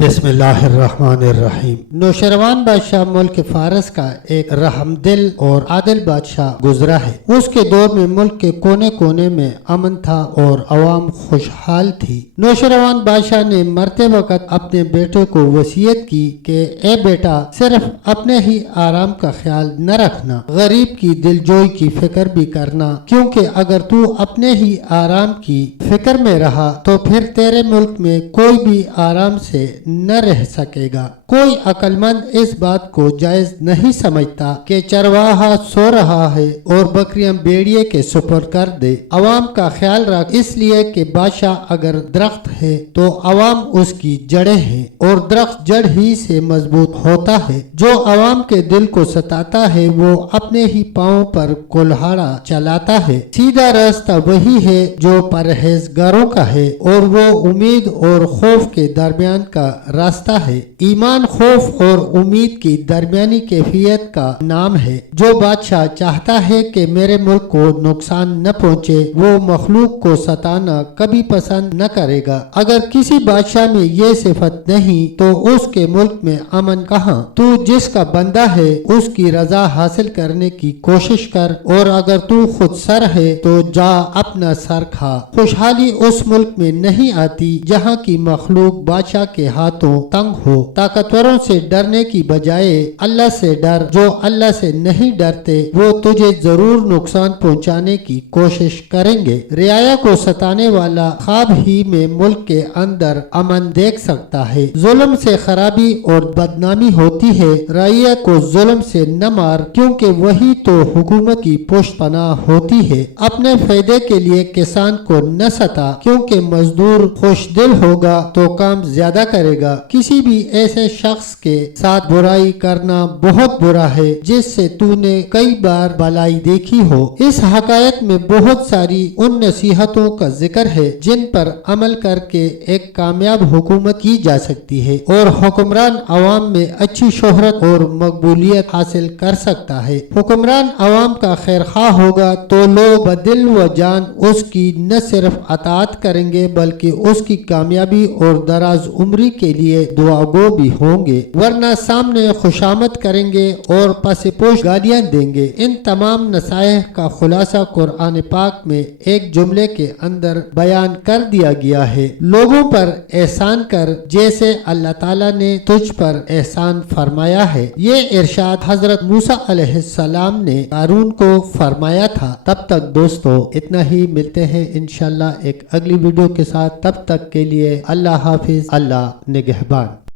بسم اللہ الرحمن الرحیم۔ نوشروان بادشاہ ملک فارس کا ایک رحم دل اور عادل بادشاہ گزرا ہے۔ اس کے دور میں ملک کے کونے کونے میں امن تھا اور عوام خوشحال تھی۔ نوشروان بادشاہ نے مرتے وقت اپنے بیٹے کو وصیت کی کہ اے بیٹا، صرف اپنے ہی آرام کا خیال نہ رکھنا، غریب کی دلجوئی کی فکر بھی کرنا، کیونکہ اگر تو اپنے ہی آرام کی فکر میں رہا تو پھر تیرے ملک میں کوئی بھی آرام سے نہ رہ سکے گا۔ کوئی عقل مند اس بات کو جائز نہیں سمجھتا کہ چرواہا سو رہا ہے اور بکریاں بیڑیے کے سپرد کر دے۔ عوام کا خیال رکھ، اس لیے کہ بادشاہ اگر درخت ہے تو عوام اس کی جڑیں ہیں، اور درخت جڑ ہی سے مضبوط ہوتا ہے۔ جو عوام کے دل کو ستاتا ہے وہ اپنے ہی پاؤں پر کلہاڑا چلاتا ہے۔ سیدھا راستہ وہی ہے جو پرہیزگاروں کا ہے، اور وہ امید اور خوف کے درمیان کا راستہ ہے۔ ایمان خوف اور امید کی درمیانی کیفیت کا نام ہے۔ جو بادشاہ چاہتا ہے کہ میرے ملک کو نقصان نہ پہنچے، وہ مخلوق کو ستانا کبھی پسند نہ کرے گا۔ اگر کسی بادشاہ میں یہ صفت نہیں تو اس کے ملک میں امن کہاں؟ تو جس کا بندہ ہے اس کی رضا حاصل کرنے کی کوشش کر، اور اگر تو خود سر ہے تو جا اپنا سر کھا۔ خوشحالی اس ملک میں نہیں آتی جہاں کی مخلوق بادشاہ کے ہاتھوں تنگ ہو۔ طاقتوروں سے ڈرنے کی بجائے اللہ سے ڈر۔ جو اللہ سے نہیں ڈرتے وہ تجھے ضرور نقصان پہنچانے کی کوشش کریں گے۔ رعایا کو ستانے والا خواب ہی میں ملک کے اندر امن دیکھ سکتا ہے۔ ظلم سے خرابی اور بدنامی ہوتی ہے۔ رعیہ کو ظلم سے نہ مار، کیونکہ وہی تو حکومت کی پشت پناہ ہوتی ہے۔ اپنے فائدے کے لیے کسان کو نہ ستا، کیونکہ مزدور خوش دل ہوگا تو کام زیادہ کرے گا۔ کسی بھی ایسے شخص کے ساتھ برائی کرنا بہت برا ہے جس سے تو نے کئی بار بلائی دیکھی ہو۔ اس حکایت میں بہت ساری ان نصیحتوں کا ذکر ہے جن پر عمل کر کے ایک کامیاب حکومت کی جا سکتی ہے، اور حکمران عوام میں اچھی شہرت اور مقبولیت حاصل کر سکتا ہے۔ حکمران عوام کا خیر خواہ ہوگا تو لوگ بدل و جان اس کی نہ صرف اطاعت کریں گے بلکہ اس کی کامیابی اور دراز عمری کے لیے دعا گو بھی ہوں گے، ورنہ سامنے خوشامد کریں گے اور پس پوش گالیاں دیں گے۔ ان تمام نصائح کا خلاصہ قرآن پاک میں ایک جملے کے اندر بیان کر دیا گیا ہے: لوگوں پر احسان کر جیسے اللہ تعالیٰ نے تجھ پر احسان فرمایا ہے۔ یہ ارشاد حضرت موسیٰ علیہ السلام نے قارون کو فرمایا تھا۔ تب تک دوستو اتنا ہی، ملتے ہیں انشاءاللہ ایک اگلی ویڈیو کے ساتھ۔ تب تک کے لیے اللہ حافظ، اللہ نگہبان۔